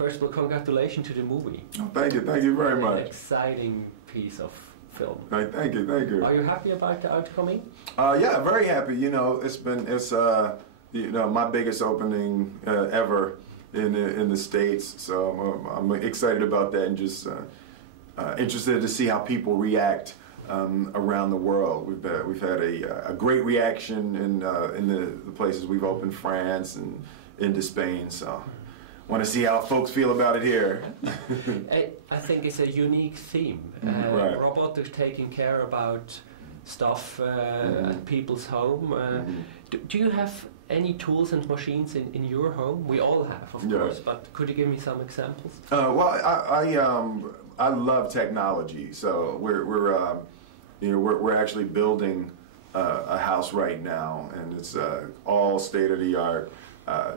first of all, congratulations to the movie. Oh, thank you very much. An exciting piece of film. Right, thank you. Are you happy about the outcome? Yeah, very happy. You know, it's you know, my biggest opening ever in the States. So I'm excited about that and just interested to see how people react around the world. We've had a great reaction in the places we've opened, France and into Spain. So want to see how folks feel about it here. I think it's a unique theme. Right. Robots taking care about stuff at people's home. Do you have any tools and machines in your home? We all have, of course, but could you give me some examples? Well, I love technology, so we're actually building a house right now, and it's all state-of-the-art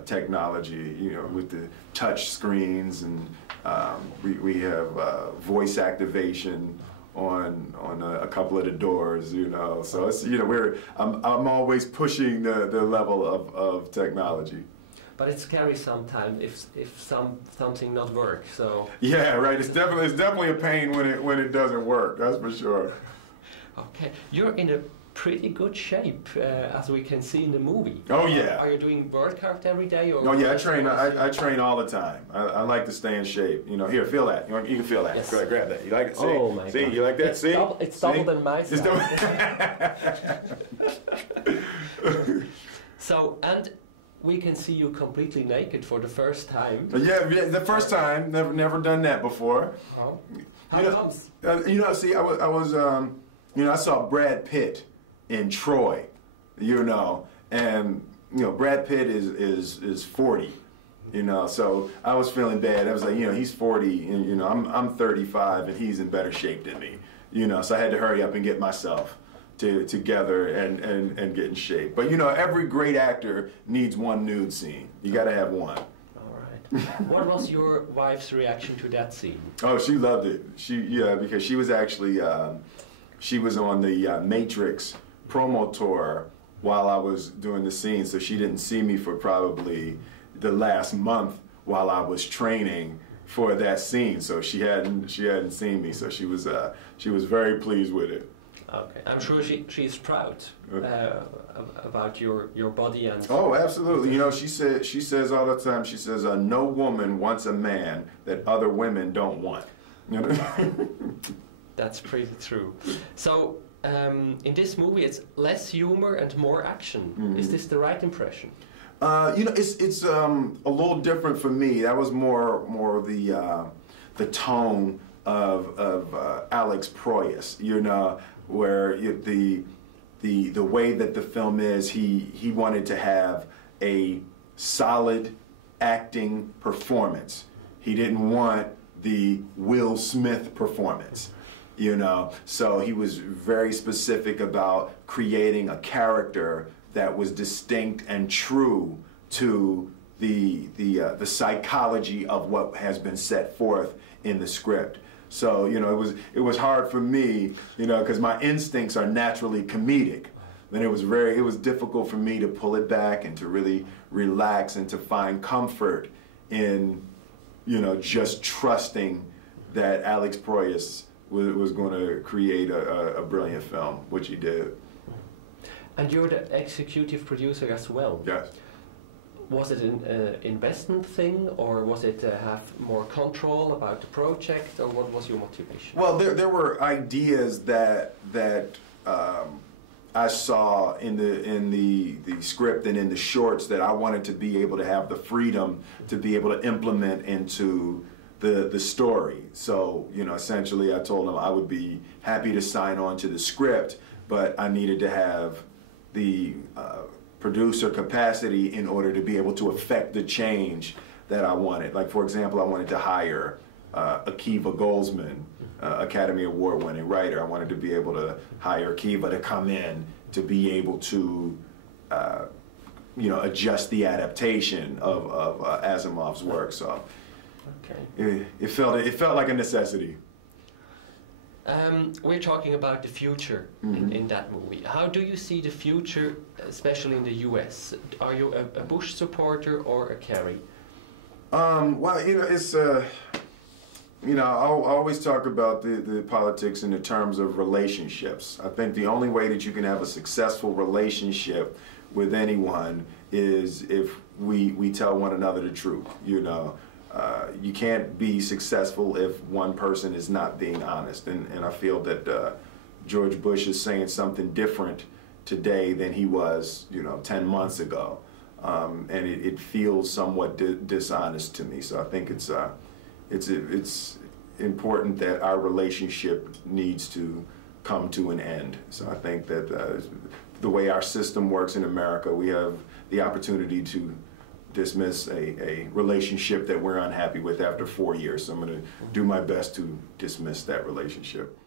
technology. You know, with the touch screens, and we have voice activation on a couple of the doors, you know. So it's, you know, I'm always pushing the level of technology. But it's scary sometimes if something not work. So yeah, right. It's definitely a pain when it doesn't work. That's for sure. Okay, you're in a pretty good shape, as we can see in the movie. Oh yeah. Are you doing workout every day? Or oh yeah, I train all the time. I like to stay in shape. You know, here, feel that. You can feel that. Yes. Go ahead, grab that. You like it? See? Oh my See? God. You like that? See? It's double than my size. So, and we can see you completely naked for the first time. Yeah, the first time. Never done that before. Oh. How comes? You know, see, I was you know, I saw Brad Pitt in Troy, you know, and you know, Brad Pitt is 40, you know, so I was feeling bad. I was like, you know, he's 40, and you know, I'm 35, and he's in better shape than me, you know, so I had to hurry up and get myself together and get in shape. But you know, every great actor needs one nude scene. You got to have one. All right. What was your wife's reaction to that scene? Oh, she loved it. Yeah, because she was actually she was on the Matrix promo tour while I was doing the scene, so she didn't see me for probably the last month while I was training for that scene. So she hadn't seen me, so she was very pleased with it. Okay, I'm sure she's proud about your body and. Oh, absolutely. You know, she says all the time. She says, "No woman wants a man that other women don't want." You know? That's pretty true. So. In this movie, it's less humor and more action. Is this the right impression? You know, it's a little different for me. That was more the tone of Alex Proyas. You know, where the way that the film is, he wanted to have a solid acting performance. He didn't want the Will Smith performance. You know, so he was very specific about creating a character that was distinct and true to the psychology of what has been set forth in the script. So you know, it was hard for me, you know, because my instincts are naturally comedic. And it was difficult for me to pull it back and to really relax and to find comfort in, you know, just trusting that Alex Proyas was going to create a brilliant film, which he did. And you're the executive producer as well. Yes. Was it an investment thing, or was it to have more control about the project, or what was your motivation? Well, there were ideas that I saw in the script and in the shorts that I wanted to be able to have the freedom to be able to implement into the story. So, you know, essentially I told him I would be happy to sign on to the script, but I needed to have the producer capacity in order to be able to affect the change that I wanted. Like, for example, I wanted to hire Akiva Goldsman, Academy Award winning writer. I wanted to be able to hire Akiva to come in to be able to you know, adjust the adaptation of Asimov's work. So okay. It felt like a necessity. We're talking about the future in that movie. How do you see the future, especially in the US? Are you a Bush supporter or a Kerry? Well, it's I always talk about the politics in the terms of relationships. I think the only way that you can have a successful relationship with anyone is if we tell one another the truth. You can't be successful if one person is not being honest. And I feel that George Bush is saying something different today than he was, 10 months ago. And it feels somewhat dishonest to me. So I think it's important that our relationship needs to come to an end. So I think that the way our system works in America, we have the opportunity to dismiss a relationship that we're unhappy with after 4 years. So I'm going to do my best to dismiss that relationship.